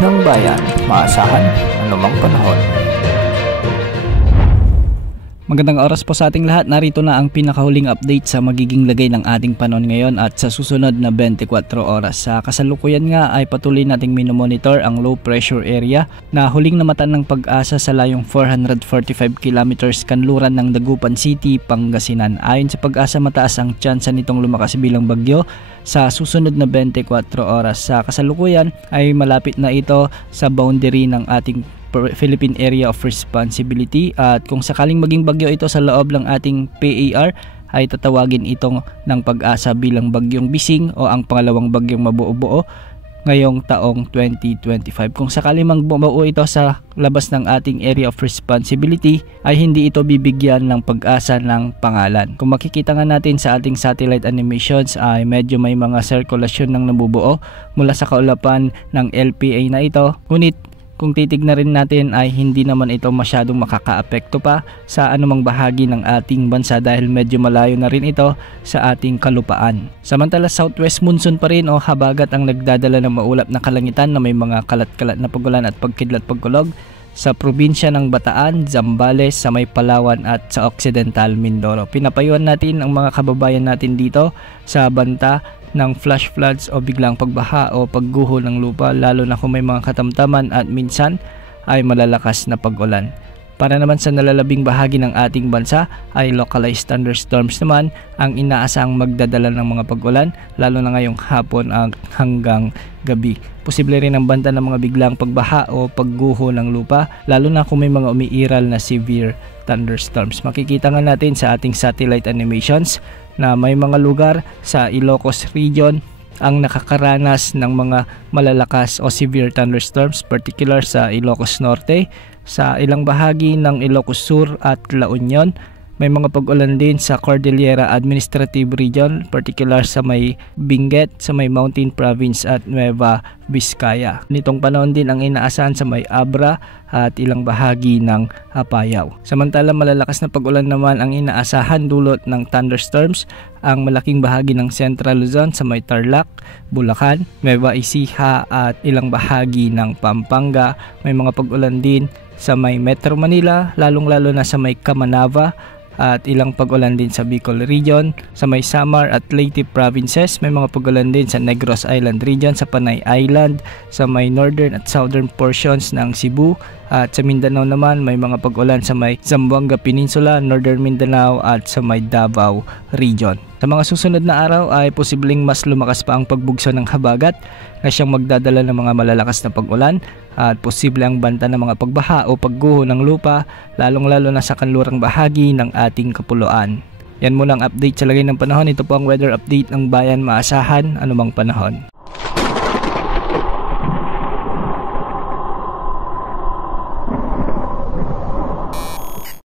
ng bayan, maasahan anumang panahon. Magandang oras po sa ating lahat. Narito na ang pinakahuling update sa magiging lagay ng ating panahon ngayon at sa susunod na 24 oras. Sa kasalukuyan nga ay patuloy nating minomonitor ang low pressure area na huling namatan ng Pag-asa sa layong 445 kilometers kanluran ng Dagupan City, Pangasinan. Ayon sa Pag-asa, mataas ang tsansa nitong lumakas bilang bagyo sa susunod na 24 oras. Sa kasalukuyan ay malapit na ito sa boundary ng ating Philippine Area of Responsibility at kung sakaling maging bagyo ito sa loob ng ating PAR ay tatawagin itong ng Pag-asa bilang Bagyong Bising o ang pangalawang bagyong mabuo-buo ngayong taong 2025. Kung sakaling magbuo ito sa labas ng ating Area of Responsibility ay hindi ito bibigyan ng Pag-asa ng pangalan. Kung makikita nga natin sa ating satellite animations ay medyo may mga sirkulasyon ng nabubuo mula sa kaulapan ng LPA na ito, ngunit kung titignan rin natin ay hindi naman ito masyadong makakaapekto pa sa anumang bahagi ng ating bansa dahil medyo malayo na rin ito sa ating kalupaan. Samantala, southwest monsoon pa rin o habagat ang nagdadala ng maulap na kalangitan na may mga kalat-kalat na pagulan at pagkidlat-pagkulog sa probinsya ng Bataan, Zambales, sa may Palawan at sa Occidental Mindoro. Pinapayuhan natin ang mga kababayan natin dito sa banta ng flash floods o biglang pagbaha o pagguho ng lupa, lalo na kung may mga katamtaman at minsan ay malalakas na pag-ulan. Para naman sa nalalabing bahagi ng ating bansa ay localized thunderstorms naman ang inaasang magdadala ng mga pag-ulan, lalo na ngayong hapon hanggang gabi. Posible rin ang banta ng mga biglang pagbaha o pagguho ng lupa, lalo na kung may mga umiiral na severe thunderstorms. Makikita nga natin sa ating satellite animations na may mga lugar sa Ilocos region ang nakakaranas ng mga malalakas o severe thunderstorms, particular sa Ilocos Norte, sa ilang bahagi ng Ilocos Sur at La Union. May mga pag-ulan din sa Cordillera Administrative Region, particular sa may Benguet, sa may Mountain Province at Nueva Vizcaya. Nitong panahon din ang inaasahan sa may Abra at ilang bahagi ng Apayao. Samantala, malalakas na pag-ulan naman ang inaasahan dulot ng thunderstorms ang malaking bahagi ng Central Luzon sa may Tarlac, Bulacan, Nueva Ecija at ilang bahagi ng Pampanga. May mga pag-ulan din sa may Metro Manila, lalong-lalo na sa may Camanava, at ilang pag-ulan din sa Bicol Region, sa may Samar at Leyte Provinces. May mga pag-ulan din sa Negros Island Region, sa Panay Island, sa may northern at southern portions ng Cebu, at sa Mindanao naman may mga pag-ulan sa may Zamboanga Peninsula, Northern Mindanao at sa may Davao Region. Sa mga susunod na araw ay posibleng mas lumakas pa ang pagbugso ng habagat na siyang magdadala ng mga malalakas na pag-ulan at posible ang banta ng mga pagbaha o pagguho ng lupa, lalong-lalo na sa kanlurang bahagi ng ating kapuluan. Yan muna ang update sa lagay ng panahon. Ito po ang weather update ng bayan, maasahan anumang panahon.